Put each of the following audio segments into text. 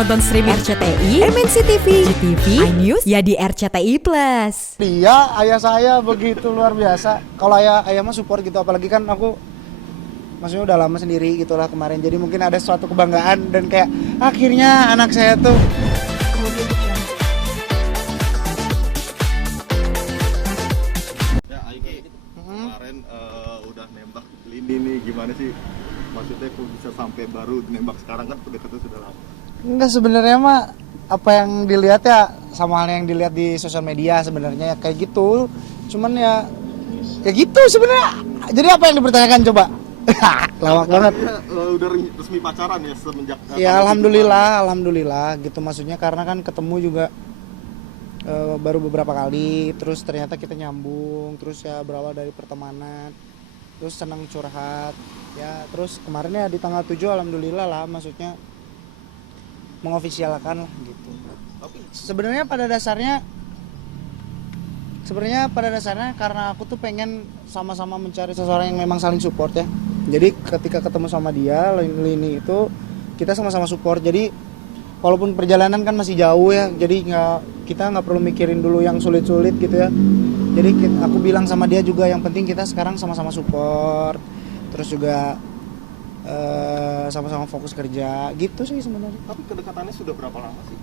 nonton streaming RCTI, MNC TV, GTV, iNews, ya di RCTI Plus. Dia, ayah saya begitu luar biasa. Kalau ayah mah support gitu, apalagi kan aku maksudnya udah lama sendiri gitulah kemarin. Jadi mungkin ada suatu kebanggaan dan kayak akhirnya anak saya tuh ya Aiki kemarin udah nembak Lini nih, gimana sih? Maksudnya kok bisa sampai baru nembak sekarang, kan pendekatnya sudah lama. enggak, sebenarnya mah apa yang dilihat ya sama hal yang dilihat di sosial media sebenarnya kayak gitu. Cuman ya gitu sebenarnya. Jadi apa yang dipertanyakan coba? Lawak banget. Udah resmi pacaran ya semenjak Ya alhamdulillah gitu, maksudnya karena kan ketemu juga baru beberapa kali, terus ternyata kita nyambung, terus ya berawal dari pertemanan, terus senang curhat ya, terus kemarin ya di tanggal 7 alhamdulillah lah, maksudnya mengofisialkan lah gitu. Sebenarnya pada dasarnya karena aku tuh pengen sama-sama mencari seseorang yang memang saling support ya. Jadi ketika ketemu sama dia, Lini itu kita sama-sama support. Jadi walaupun perjalanan kan masih jauh ya, jadi kita nggak perlu mikirin dulu yang sulit-sulit gitu ya. Jadi aku bilang sama dia juga, yang penting kita sekarang sama-sama support, terus juga sama-sama fokus kerja gitu sih sebenarnya. Tapi kedekatannya sudah berapa lama sih?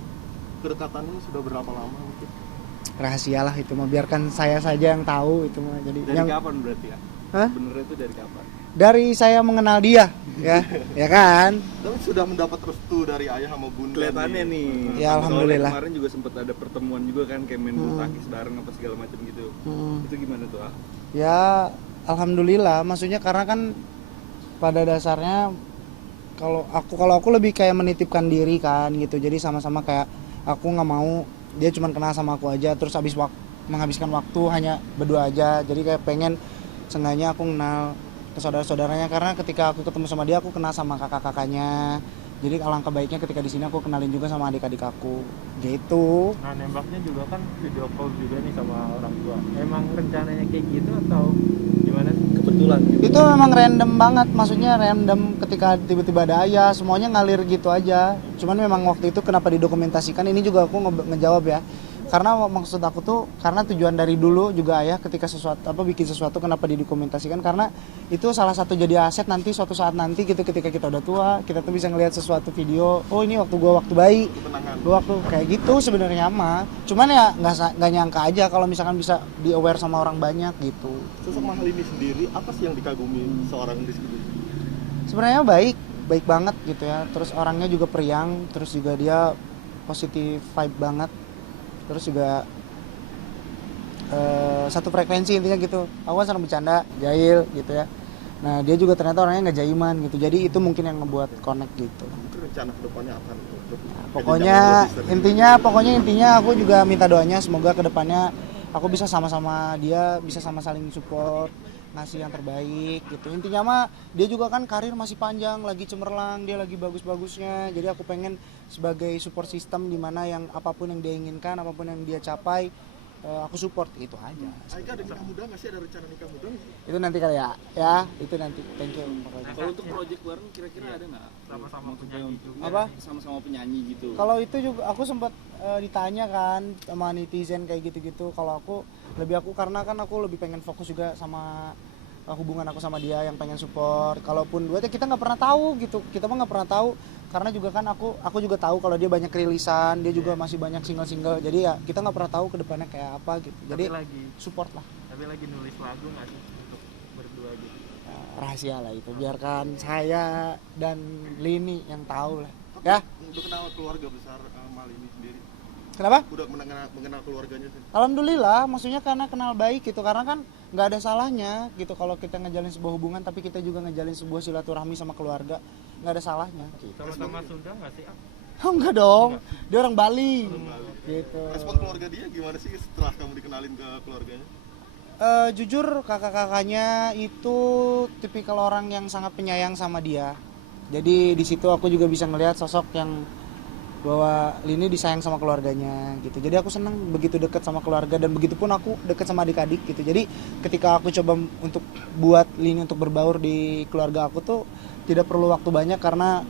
Mungkin? Rahasia lah itu mah, biarkan saya saja yang tahu itu mah. Jadi Dari kapan berarti ya? Hah? Benernya itu dari kapan? Dari saya mengenal dia ya, ya kan? Tapi sudah mendapat restu dari ayah sama bunda. Kelihatannya nih. Ya alhamdulillah. Kemarin juga sempat ada pertemuan juga kan, kayak main bulu tangkis bareng apa segala macam gitu. Itu gimana tuh, Ah? Ya alhamdulillah, maksudnya karena kan pada dasarnya kalau aku lebih kayak menitipkan diri kan gitu. Jadi sama-sama kayak aku nggak mau dia cuma kenal sama aku aja terus menghabiskan waktu hanya berdua aja. Jadi kayak pengen seenggaknya aku kenal ke saudara-saudaranya, karena ketika aku ketemu sama dia aku kenal sama kakak-kakaknya. Jadi alangkah baiknya ketika di sini aku kenalin juga sama adik-adik aku gitu. Nah, nembaknya juga kan video call juga nih sama orang tua. Emang rencananya kayak gitu atau gimana? Kebetulan gitu. Itu memang random banget, maksudnya random ketika tiba-tiba ada ayah, semuanya ngalir gitu aja. Cuman memang waktu itu kenapa didokumentasikan, ini juga aku ngejawab ya. Karena maksud aku tuh, karena tujuan dari dulu juga ayah ketika bikin sesuatu kenapa didokumentasikan, karena itu salah satu jadi aset nanti suatu saat nanti gitu, ketika kita udah tua kita tuh bisa ngelihat sesuatu video, oh ini waktu gua waktu bayi, gua waktu kayak gitu sebenarnya mah. Cuman ya nggak nyangka aja kalau misalkan bisa di aware sama orang banyak gitu. Sosok Mahal ini sendiri, apa sih yang dikagumi seorang Rizky? Sebenarnya baik banget gitu ya, terus orangnya juga periang, terus juga dia positif vibe banget, terus juga satu frekuensi intinya gitu. Aku kan senang bercanda, jahil gitu ya. Nah dia juga ternyata orangnya nggak jaiman gitu, jadi itu mungkin yang ngebuat connect gitu. Mungkin rencana kedepannya akan Pokoknya intinya aku juga minta doanya semoga kedepannya aku bisa sama-sama dia, bisa sama saling support, ngasih yang terbaik gitu. Intinya mah dia juga kan karir masih panjang, lagi cemerlang, dia lagi bagus-bagusnya. Jadi aku pengen sebagai support system di mana yang apapun yang dia inginkan, apapun yang dia capai, aku support, itu aja. Aika ada nikah muda nggak sih? Ada rencana nikah muda nggak sih? Itu nanti kali ya, itu nanti. Thank you. Kalau untuk project bareng kira-kira ada nggak? Sama-sama penyanyi juga. Apa? Sama-sama penyanyi gitu. Kalau itu juga aku sempat ditanya kan sama netizen kayak gitu-gitu. Kalau aku karena kan aku lebih pengen fokus juga sama hubungan aku sama dia, yang pengen support. Kalaupun duetnya kita nggak pernah tahu gitu, kita mah nggak pernah tahu, karena juga kan aku juga tahu kalau dia banyak rilisan, dia juga masih banyak single, jadi ya kita nggak pernah tahu kedepannya kayak apa gitu. Jadi support lah. Tapi lagi nulis lagu nggak sih untuk berdua gitu? Rahasia lah itu, biarkan saya dan Lini yang tahu lah ya. Udah kenal keluarga besar Mahal ini sendiri? Kenapa? Udah mengenal keluarganya sih? Alhamdulillah, maksudnya karena kenal baik gitu, karena kan nggak ada salahnya gitu kalau kita ngejalin sebuah hubungan tapi kita juga ngejalin sebuah silaturahmi sama keluarga, nggak ada salahnya gitu. Sama-sama Sunda nggak sih? Oh enggak dong, dia orang Bali gitu. Respon keluarga dia gimana sih setelah kamu dikenalin ke keluarganya? Jujur kakak-kakaknya itu tipikal orang yang sangat penyayang sama dia. Jadi di situ aku juga bisa ngelihat sosok yang bahwa Lini disayang sama keluarganya gitu. Jadi aku senang begitu dekat sama keluarga, dan begitupun aku dekat sama adik-adik gitu. Jadi ketika aku coba untuk buat Lini untuk berbaur di keluarga aku tuh tidak perlu waktu banyak, karena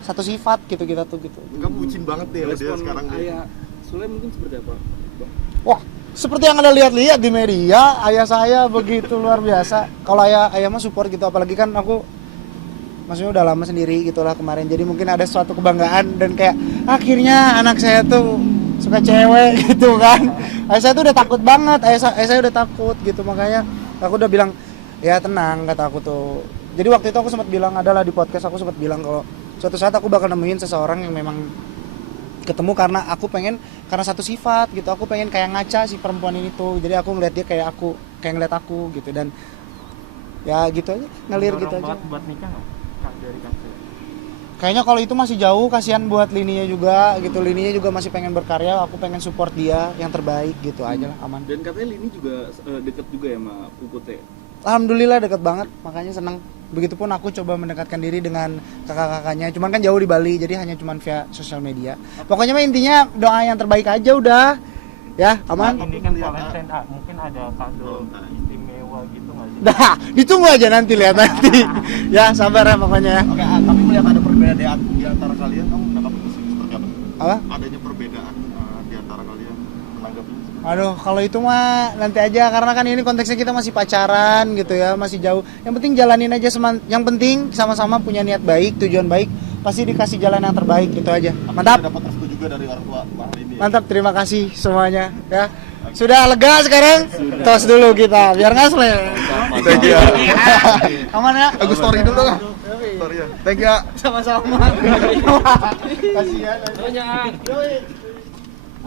satu sifat gitu kita tuh gitu. Kamu bucin banget nih sama dia Respon sekarang nih. ayah Sule mungkin seperti apa, Bang? Wah, seperti yang Anda lihat-lihat di media, ayah saya begitu luar biasa. Kalau ayah mah support gitu, apalagi kan aku maksudnya udah lama sendiri gitulah kemarin. Jadi mungkin ada suatu kebanggaan dan kayak akhirnya anak saya tuh suka cewek gitu kan. Ayah saya tuh udah takut banget, ayah saya udah takut gitu, makanya aku udah bilang ya tenang kata aku tuh. Jadi waktu itu aku sempat bilang, adalah di podcast aku sempat bilang kalau suatu saat aku bakal nemuin seseorang yang memang ketemu karena aku pengen, karena satu sifat gitu, aku pengen kayak ngaca si perempuan ini tuh. Jadi aku ngeliat dia kayak ngeliat aku gitu, dan ya gitu aja, ngalir gitu aja. Buat nikah nggak Kak, dari Kak? Kayaknya kalau itu masih jauh, kasihan buat Lininya juga gitu. Lininya juga masih pengen berkarya, aku pengen support dia yang terbaik gitu aja lah, aman. Dan katanya Lini juga deket juga ya sama Puput ya? Alhamdulillah deket banget, makanya seneng. Begitupun aku coba mendekatkan diri dengan kakak-kakaknya, cuman kan jauh di Bali, jadi hanya cuman via sosial media. Pokoknya mah intinya doa yang terbaik aja udah, ya aman. Ini kan Valentine, mungkin ada kado istimewa gitu nggak sih? Dah, ditunggu aja nanti, lihat nanti. Ya sabar ya pokoknya ya. Oke, tapi melihat ada perbedaan di antara kalian, kamu menanggapi seperti apa? Apa? Adanya perbedaan di antara kalian, menanggapi seperti apa? Aduh, kalau itu mah nanti aja, karena kan ini konteksnya kita masih pacaran gitu ya, masih jauh. Yang penting jalanin aja, yang penting sama-sama punya niat baik, tujuan baik, pasti dikasih jalan yang terbaik gitu aja. Mantap. Dapat restu juga dari orang tua Mbak Lini. Mantap, terima kasih semuanya ya. Sudah lega sekarang? Tos dulu kita, biar ngasle. Thank you. Aman ya? Aku story dulu lah. Story ya. Thank you. Sama-sama. Kasihan. Banyak.